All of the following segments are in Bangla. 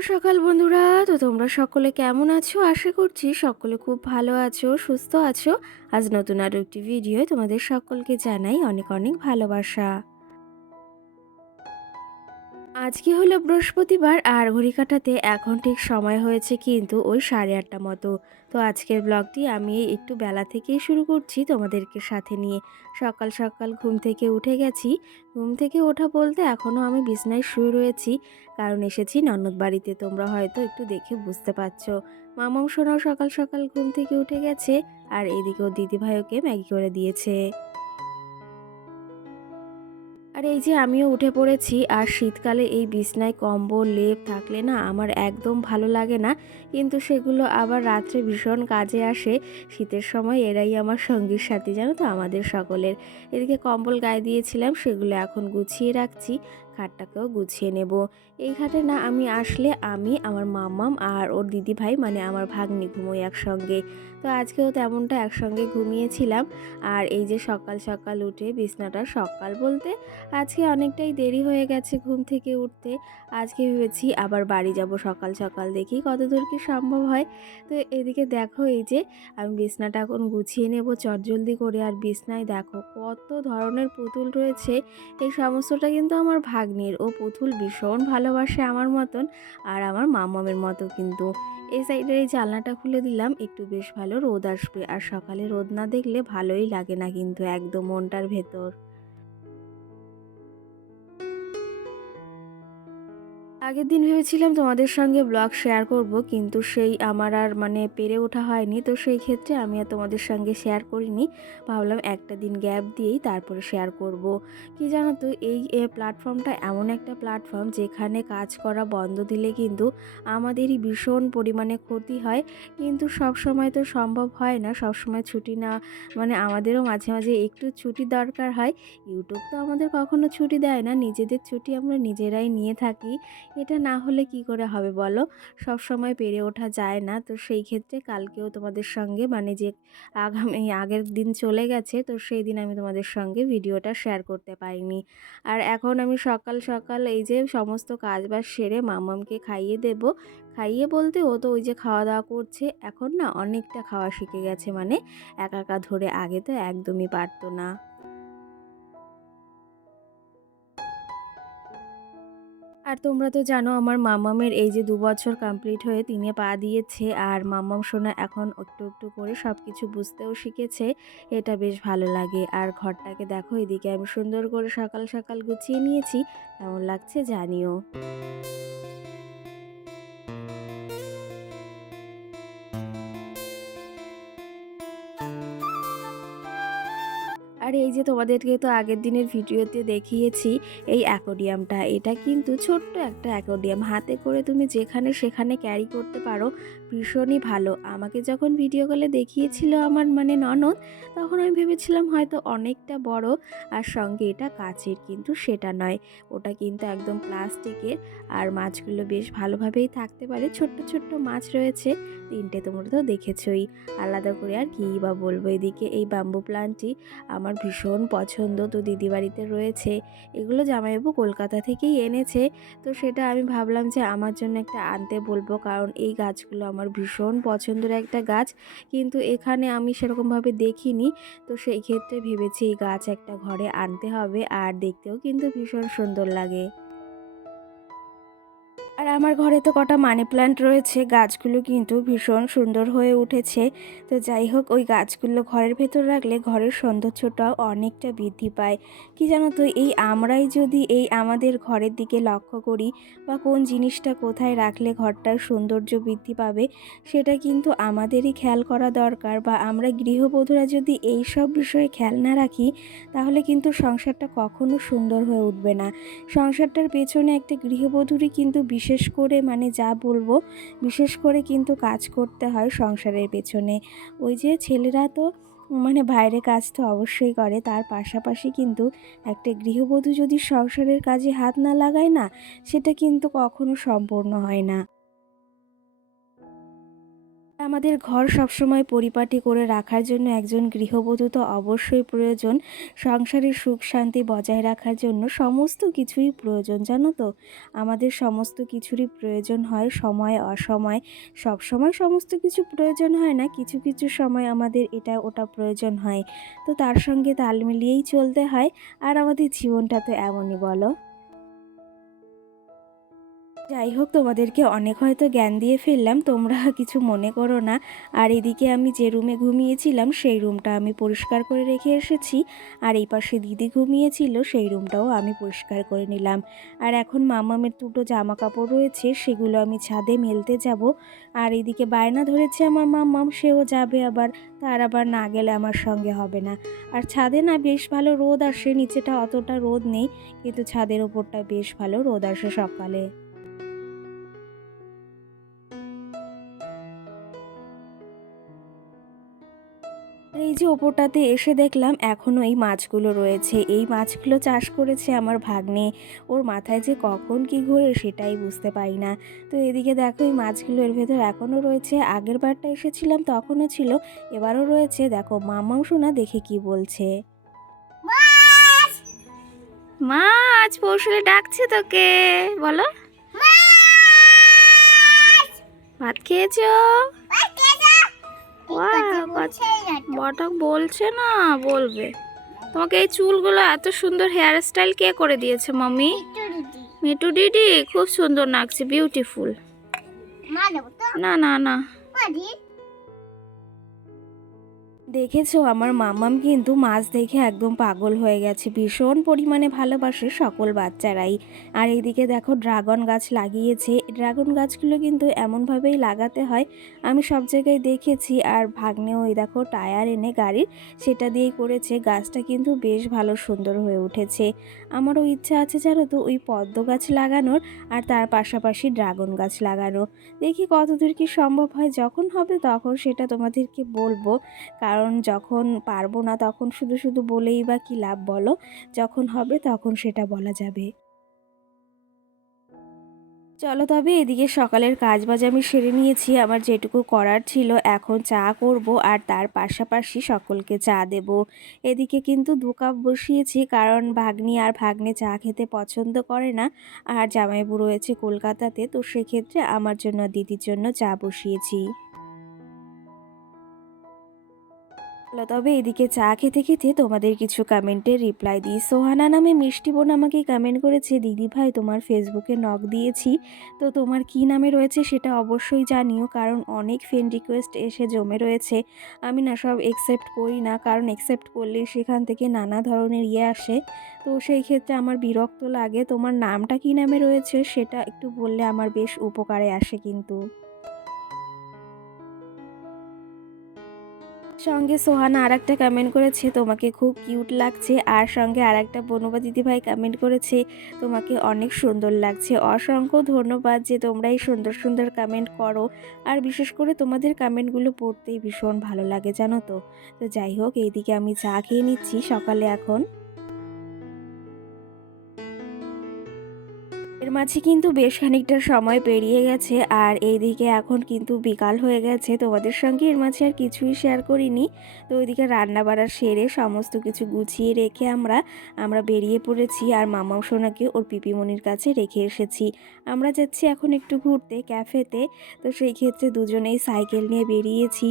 শুভ সকাল বন্ধুরা। তো তোমরা সকলে কেমন আছো? আশা করছি সকলে খুব ভালো আছো, সুস্থ আছো। আজ নতুন আরো একটি ভিডিও তোমাদের সকলকে জানাই অনেক অনেক ভালোবাসা। আজকে হলো বৃহস্পতিবার আর ঘড়ি কাঁটাতে এখন ঠিক সময় হয়েছে কিন্তু ওই 8:30 মতো। তো আজকের ব্লগটি আমি একটু বেলা থেকেই শুরু করছি তোমাদেরকে সাথে নিয়ে। সকাল সকাল ঘুম থেকে উঠে গেছি। ঘুম থেকে ওঠা বলতে এখনও আমি বিছানায় শুয়ে রয়েছি, কারণ এসেছি ননদ বাড়িতে। তোমরা হয়তো একটু দেখে বুঝতে পারছো। মামাম সোনাও সকাল সকাল ঘুম থেকে উঠে গেছে, আর এদিকেও দিদিভাই ওকে ম্যাগি করে দিয়েছে। আর এই যে আমিও উঠে পড়েছি। আর শীতকালে এই বিছনায় কম্বল লেপ থাকলে না আমার একদম ভালো লাগে না, কিন্তু সেগুলো আবার রাত্রে ভীষণ কাজে আসে। শীতের সময় এরাই আমার সঙ্গীর সাথী, জানো তো, আমাদের সকলের। এদিকে কম্বল গায়ে দিয়েছিলাম, সেগুলো এখন গুছিয়ে রাখছি। খাটটাকেও গুছিয়ে নেব। এই খাটে না আমি আসলে আমি, আমার মাম্মাম আর ওর দিদি ভাই মানে আমার ভাগ্নি ঘুমোই একসঙ্গে। তো আজকেও তেমনটা একসঙ্গে ঘুমিয়েছিলাম। আর এই যে সকাল সকাল উঠে বিছনাটা, সকাল বলতে আজকে অনেকটাই দেরি হয়ে গেছে ঘুম থেকে উঠতে। আজকে ভেবেছি আবার বাড়ি যাব সকাল সকাল, দেখি কতদূর কি সম্ভব হয়। তো এদিকে দেখো, এই যে আমি বিছনাটা এখন গুছিয়ে নেব চটজলদি করে। আর বিছনায় দেখো কত ধরনের পুতুল রয়েছে। এই সমস্তটা কিন্তু আমার ভাগ্নির। ও পুতুল ভীষণ ভালোবাসে আমার মতন, আর আমার মামামের মতো কিন্তু। এই সাইডের এই জানলাটা খুলে দিলাম, একটু বেশ ভালো রোদ আসবে। আর সকালে রোদ না দেখলে ভালোই লাগে না কিন্তু একদম মনটার ভেতর। আগের দিন ভেবেছিলাম তোমাদের সঙ্গে ব্লগ শেয়ার করব, কিন্তু সেই আমার আর পেরে ওঠা হয়নি। তো সেই ক্ষেত্রে আমি আর তোমাদের সঙ্গে শেয়ার করিনি। ভাবলাম একটা দিন গ্যাপ দিয়েই তারপরে শেয়ার করব। কি জানো তো, এই প্ল্যাটফর্মটা এমন একটা প্ল্যাটফর্ম যেখানে কাজ করা বন্ধ দিলে কিন্তু আমাদেরই ভীষণ পরিমাণে ক্ষতি হয়। কিন্তু সব সময় তো সম্ভব হয় না, সব সময় ছুটি না, আমাদেরও মাঝে মাঝে একটু ছুটি দরকার হয়। ইউটিউব তো আমাদের কখনো ছুটি দেয় না, নিজেদের ছুটি আমরা নিজেরাই নিয়ে থাকি। এটা না হলে কি করে হবে বলো? সব সময় পেরে ওঠা যায় না। তো সেই ক্ষেত্রে কালকেও তোমাদের সঙ্গে যে আগের দিন চলে গেছে, তো সেই দিন আমি তোমাদের সঙ্গে ভিডিওটা শেয়ার করতে পারিনি। আর এখন আমি সকাল সকাল এই যে সমস্ত কাজবাজ সেরে মামামকে খাইয়ে দেব। খাইয়ে বলতে ও তো ওই যে খাওয়া দাওয়া করছে এখন, না অনেকটা খাওয়া শিখে গেছে, একা একা ধরে, আগে তো একদমই পারতো না। আর তোমরা তো জানো আমার মামামের এই যে 2 বছর কমপ্লিট হয়ে 3-এ পা দিয়েছে। আর মাম্মাম সোনা এখন একটু একটু করে সব কিছু বুঝতেও শিখেছে। এটা বেশ ভালো লাগে। আর ঘরটাকে দেখো, এদিকে আমি সুন্দর করে সকাল সকাল গুছিয়ে নিয়েছি। কেমন লাগছে জানিও। আর এই যে তোমাদেরকে তো আগের দিনের ভিডিওতে দেখিয়েছি এই অ্যাকোরিয়ামটা। এটা কিন্তু ছোট্ট একটা অ্যাকোরিয়াম, হাতে করে তুমি যেখানে সেখানে ক্যারি করতে পারো। ভীষণই ভালো। আমাকে যখন ভিডিও কলে দেখিয়েছিল আমার ননদ, তখন আমি ভেবেছিলাম হয়তো অনেকটা বড়। আর সঙ্গে এটা কাচের, কিন্তু সেটা নয়, ওটা কিন্তু একদম প্লাস্টিকের। আর মাছগুলো বেশ ভালোভাবেই থাকতে পারে। ছোট্ট ছোট্ট মাছ রয়েছে 3টে, তোমরা তো দেখেছই। আলাদা করে আর কী বা বলবো। এদিকে এই ব্যাম্বু প্লান্টটি আমার ভীষণ পছন্দ, তো দিদি বাড়িতে রয়েছে। এগুলো জামাইবাবু কলকাতা থেকেই এনেছে। তো সেটা আমি ভাবলাম যে আমার জন্য একটা আনতে বলবো, কারণ এই গাছগুলো আমার ভীষণ পছন্দের একটা গাছ। কিন্তু এখানে আমি সেরকমভাবে দেখিনি। তো সেই ক্ষেত্রে ভেবেছি এই গাছ একটা ঘরে আনতে হবে। আর দেখতেও কিন্তু ভীষণ সুন্দর লাগে। আর আমার ঘরে তো কটা মানি প্ল্যান্ট রয়েছে, গাছগুলো কিন্তু ভীষণ সুন্দর হয়ে উঠেছে। তো যাই হোক, ওই গাছগুলো ঘরের ভেতর রাখলে ঘরের সৌন্দর্যটাও অনেকটা বৃদ্ধি পায়। কি জানো তো, এই আমরাই যদি এই আমাদের ঘরের দিকে লক্ষ্য করি, বা কোন জিনিসটা কোথায় রাখলে ঘরটার সৌন্দর্য বৃদ্ধি পাবে, সেটা কিন্তু আমাদেরই খেয়াল করা দরকার। বা আমরা গৃহবধূরা যদি এই সব বিষয়ে খেয়াল না রাখি, তাহলে কিন্তু সংসারটা কখনো সুন্দর হয়ে উঠবে না। সংসারটার পেছনে একটা গৃহবধূরই কিন্তু বিশেষ করে যা বলবো, বিশেষ করে কিন্তু কাজ করতে হয় সংসারের পেছনে। ওই যে ছেলেরা তো বাইরে কাজ তো অবশ্যই করে, তার পাশাপাশি কিন্তু একটা গৃহবধূ যদি সংসারের কাজে হাত না লাগায় না, সেটা কিন্তু কখনো সম্পূর্ণ হয় না। আমাদের ঘর সবসময় পরিপাটি করে রাখার জন্য একজন গৃহবধূ তো অবশ্যই প্রয়োজন। সংসারের সুখ শান্তি বজায় রাখার জন্য সমস্ত কিছুই প্রয়োজন, জানো তো? আমাদের সমস্ত কিছুরই প্রয়োজন হয় সময় অসময়। সবসময় সমস্ত কিছু প্রয়োজন হয় না, কিছু কিছু সময় আমাদের এটা ওটা প্রয়োজন হয়। তো তার সঙ্গে তাল মিলিয়েই চলতে হয়। আর আমাদের জীবনটা তো এমনই, বলো? যাই হোক, তোমাদেরকে অনেক হয়তো জ্ঞান দিয়ে ফেললাম, তোমরা কিছু মনে করো না। আর এদিকে আমি যে রুমে ঘুমিয়েছিলাম সেই রুমটা আমি পরিষ্কার করে রেখে এসেছি। আর এই পাশে দিদি ঘুমিয়েছিল, সেই রুমটাও আমি পরিষ্কার করে নিলাম। আর এখন মামামের দুটো জামা কাপড় রয়েছে, সেগুলো আমি ছাদে মেলতে যাব। আর এদিকে বায়না ধরেছে আমার মাম্মাম, সেও যাবে আবার। তার আবার না গেলে আমার সঙ্গে হবে না। আর ছাদে না বেশ ভালো রোদ আসে, নিচেটা অতটা রোদ নেই, কিন্তু ছাদের ওপরটা বেশ ভালো রোদ আসে সকালে। আর এই যে ওপরটাতে এসে দেখলাম এখনও এই মাছগুলো রয়েছে। এই মাছগুলো চাষ করেছে আমার ভাগ্নে। ওর মাথায় যে কখন কি ঘোরে সেটাই বুঝতে পারি না। তো এদিকে দেখো, এই মাছগুলো এর ভেতর এখনও রয়েছে। আগের বারটা এসেছিলাম তখনও ছিল, এবারও রয়েছে। দেখো মামাও শোনা দেখে কি বলছে। মাছ মাছ পৌশুলে ডাকছে তোকে, বলো। ভাত খেয়েছো? বটক বলছে না, বলবে। তোমাকে এই চুলগুলো এত সুন্দর হেয়ার স্টাইল কে করে দিয়েছে মাম্মি? মিটু দিদি, খুব সুন্দর লাগছে, বিউটিফুল। না না না, দেখেছো আমার মামাম কিন্তু মাছ দেখে একদম পাগল হয়ে গেছে, ভীষণ পরিমাণে ভালোবাসে সকল বাচ্চারাই। আর এইদিকে দেখো ড্রাগন গাছ লাগিয়েছে। ড্রাগন গাছগুলো কিন্তু এমনভাবেই লাগাতে হয়, আমি সব জায়গায় দেখেছি। আর ভাগ্নেও এই দেখো টায়ার এনে গাড়ির সেটা দিয়েই করেছে। গাছটা কিন্তু বেশ ভালো সুন্দর হয়ে উঠেছে। আমারও ইচ্ছা আছে জানো তো ওই পদ্ম গাছ লাগানোর, আর তার পাশাপাশি ড্রাগন গাছ লাগানো। দেখি কতদূর কি সম্ভব হয়, যখন হবে তখন সেটা তোমাদেরকে বলবো। কারণ যখন পারবো না তখন শুধু শুধু বলেই বা কী লাভ, বলো? যখন হবে তখন সেটা বলা যাবে। চলো তবে, এদিকে সকালের কাজবাজ আমি সেরে নিয়েছি, আমার যেটুকু করার ছিল। এখন চা করব আর তার পাশাপাশি সকলকে চা দেব। এদিকে কিন্তু 2 কাপ বসিয়েছি, কারণ ভাগ্নি আর ভাগ্নে চা খেতে পছন্দ করে না। আর জামাইবু রয়েছে কলকাতাতে, তো সেক্ষেত্রে আমার জন্য দিদির জন্য চা বসিয়েছি। চলো তবে, এদিকে চা খেতে খেতে তোমাদের কিছু কমেন্টের রিপ্লাই দিই। সোহানা নামে মিষ্টি বোন আমাকে কমেন্ট করেছে, দিদি ভাই তোমার ফেসবুকে নক দিয়েছি, তো তোমার কি নামে রয়েছে সেটা অবশ্যই জানিও, কারণ অনেক ফ্রেন্ড রিকোয়েস্ট এসে জমে রয়েছে। আমি না সব একসেপ্ট করি না, কারণ একসেপ্ট করলে সেখান থেকে নানা ধরনের আসে। তো সেই ক্ষেত্রে আমার বিরক্ত লাগে। তোমার নামটা কি নামে রয়েছে সেটা একটু বললে আমার বেশ উপকারে আসে কিন্তু। সঙ্গে সোহানা আরেকটা কমেন্ট করেছে, তোমাকে খুব কিউট লাগছে। আর সঙ্গে আরেকটা বনুবা দিদিভাই কমেন্ট করেছে, তোমাকে অনেক সুন্দর লাগছে। অসংখ্য ধন্যবাদ যে তোমরা এই সুন্দর সুন্দর কমেন্ট করো। আর বিশেষ করে তোমাদের কমেন্টগুলো পড়তেই ভীষণ ভালো লাগে, জানো তো? তো যাই হোক, এইদিকে আমি চা খেয়ে নিচ্ছি সকালে এখন। এর মাঝে কিন্তু বেশ খানিকটা সময় পেরিয়ে গেছে, আর এইদিকে এখন কিন্তু বিকাল হয়ে গেছে। তোমাদের সঙ্গে এর মাঝে আর কিছুই শেয়ার করিনি। তো ওইদিকে রান্না বাড়া সেরে সমস্ত কিছু গুছিয়ে রেখে আমরা বেরিয়ে পড়েছি। আর মামাও সোনাকে ওর পিপিমণির কাছে রেখে এসেছি। আমরা যাচ্ছি এখন একটু ঘুরতে ক্যাফেতে। তো সেই ক্ষেত্রে দুজনেই সাইকেল নিয়ে বেরিয়েছি।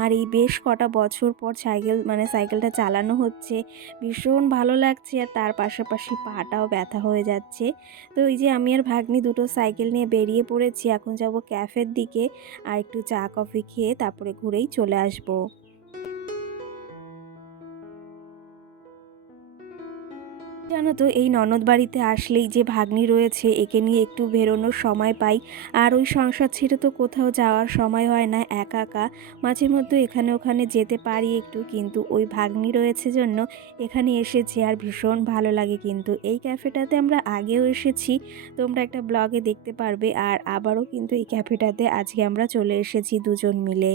আর এই বেশ কটা বছর পর সাইকেলটা চালানো হচ্ছে, ভীষণ ভালো লাগছে। আর তার পাশাপাশি পাটাও ব্যথা হয়ে যাচ্ছে। তো এই যে আমি আর ভাগ্নি দুটো সাইকেল নিয়ে বেরিয়ে পড়েছি, এখন যাব ক্যাফের দিকে। আর একটু চা কফি খেয়ে তারপরে ঘুরেই চলে আসব। জানো তো, এই ননদ বাড়িতে আসলেই যে ভাগ্নি রয়েছে, একে নিয়ে একটু বেরোনোর সময় পাই। আর ওই সংসার ছেড়ে তো কোথাও যাওয়ার সময় হয় না, একা একা মাঝে মধ্যে এখানে ওখানে যেতে পারি একটু, কিন্তু ওই ভাগ্নি রয়েছে জন্য এখানে এসেছি। আর ভীষণ ভালো লাগে কিন্তু। এই ক্যাফেটাতে আমরা আগেও এসেছি, তোমরা একটা ব্লগে দেখতে পারবে। আর আবারও কিন্তু এই ক্যাফেটাতে আজকে আমরা চলে এসেছি দুজন মিলে।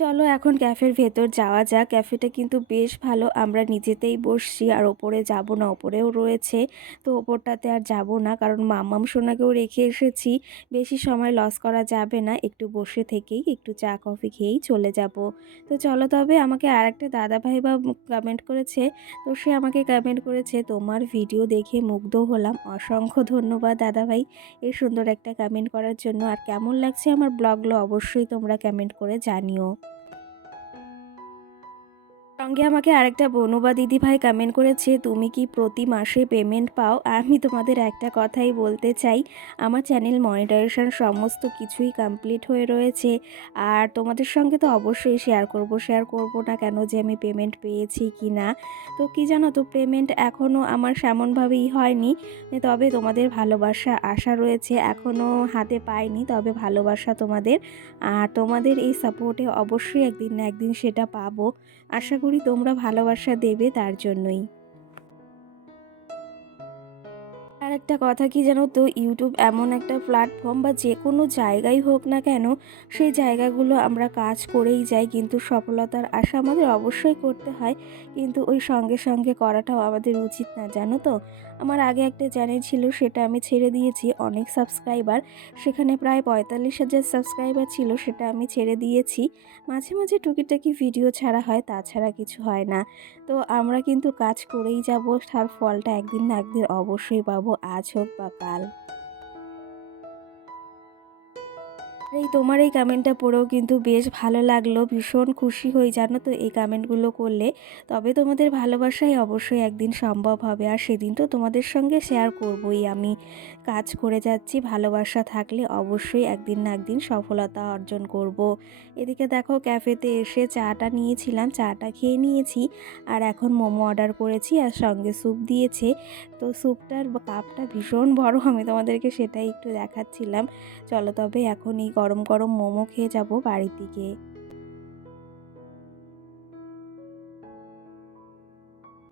চলো এখন ক্যাফের ভেতর যাওয়া যাক। ক্যাফেটা কিন্তু বেশ ভালো। আমরা নিচেতেই বসছি আর ওপরে যাব না, ওপরেও রয়েছে। তো ওপরটাতে আর যাব না, কারণ মাম্মাম সোনাকেও রেখে এসেছি। বেশি সময় লস করা যাবে না, একটু বসে থেকেই একটু চা কফি খেয়েই চলে যাব। তো চলো তবে, আমাকে আরেকটা দাদাভাই বা কমেন্ট করেছে। তো সে আমাকে কমেন্ট করেছে, তোমার ভিডিও দেখে মুগ্ধ হলাম। অসংখ্য ধন্যবাদ দাদাভাই এই সুন্দর একটা কমেন্ট করার জন্য। আর কেমন লাগছে আমার ব্লগগুলো অবশ্যই তোমরা কমেন্ট করে জানিও। সঙ্গে আমাকে আরেকটা বোনু বা দিদিভাই কমেন্ট করেছে, তুমি কি প্রতি মাসে পেমেন্ট পাও? আমি তোমাদের একটা কথাই বলতে চাই, আমার চ্যানেল মনিটাইজেশন সমস্ত কিছুই কমপ্লিট হয়ে রয়েছে। আর তোমাদের সঙ্গে তো অবশ্যই শেয়ার করব না কেন যে আমি পেমেন্ট পেয়েছি কি না। তো কি জানো তো, পেমেন্ট এখনও আমার সেমনভাবেই হয়নি। তবে তোমাদের ভালোবাসা আশা রয়েছে, এখনও হাতে পাইনি, তবে ভালোবাসা তোমাদের। আর তোমাদের এই সাপোর্টে অবশ্যই একদিন না একদিন সেটা পাবো। আশা করি তোমরা ভালোবাসা দেবে, তার জন্যই। আর একটা কথা কি জানো তো, ইউটিউব এমন একটা প্ল্যাটফর্ম, বা যে কোনো জায়গায় হোক না কেন, সেই জায়গাগুলো আমরা কাজ করেই যাই, কিন্তু সফলতার আশা আমাদের অবশ্যই করতে হয়। কিন্তু ওই সঙ্গে সঙ্গে করাটাও আমাদের উচিত না, জানো তো। আমার আগে একটা চ্যানেল ছিল, সেটা আমি ছেড়ে দিয়েছি। অনেক সাবস্ক্রাইবার, সেখানে প্রায় 45,000 সাবস্ক্রাইবার ছিল, সেটা আমি ছেড়ে দিয়েছি। মাঝে মাঝে টুকিটাকি ভিডিও ছাড়া হয়, তাছাড়া কিছু হয় না। তো আমরা কিন্তু কাজ করেই যাব, তার ফলটা একদিন না একদিন অবশ্যই পাবো, আজ হোক বা কাল। এই তোমার এই কমেন্টটা পড়েও কিন্তু বেশ ভালো লাগলো, ভীষণ খুশি হই জানো তো এই কমেন্টগুলো করলে। তবে তোমাদের ভালোবাসাই অবশ্যই একদিন সম্ভব হবে, আর সেদিন তো তোমাদের সঙ্গে শেয়ার করবই আমি। কাজ করে যাচ্ছি, ভালোবাসা থাকলে অবশ্যই একদিন না একদিন সফলতা অর্জন করব। এদিকে দেখো, ক্যাফেতে এসে চাটা নিয়েছিলাম, চাটা খেয়ে নিয়েছি। আর এখন মোমো অর্ডার করেছি, আর সঙ্গে স্যুপ দিয়েছে। তো স্যুপটার কাপটা ভীষণ বড়, আমি তোমাদেরকে সেটাই একটু দেখাচ্ছিলাম। চলো তবে এখন এই গরম গরম মোমো খেয়ে যাব বাড়ির দিকে।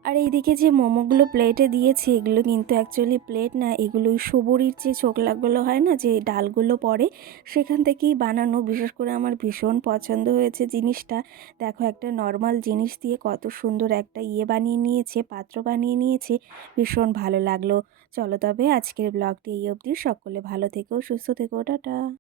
আর এইদিকে যে মোমোগুলো প্লেটে দিয়েছে, এগুলো কিন্তু অ্যাকচুয়ালি প্লেট না, এগুলো ওই সুবড়ির যে ছোকলাগুলো হয় না, যে ডালগুলো পড়ে, সেখান থেকেই বানানো। বিশেষ করে আমার ভীষণ পছন্দ হয়েছে জিনিসটা। দেখো, একটা নর্মাল জিনিস দিয়ে কত সুন্দর একটা বানিয়ে নিয়েছে, পাত্র বানিয়ে নিয়েছে। ভীষণ ভালো লাগলো। চলো তবে আজকের ব্লগটি এই অবধি। সকলে ভালো থেকো, সুস্থ থেকো, টাটা।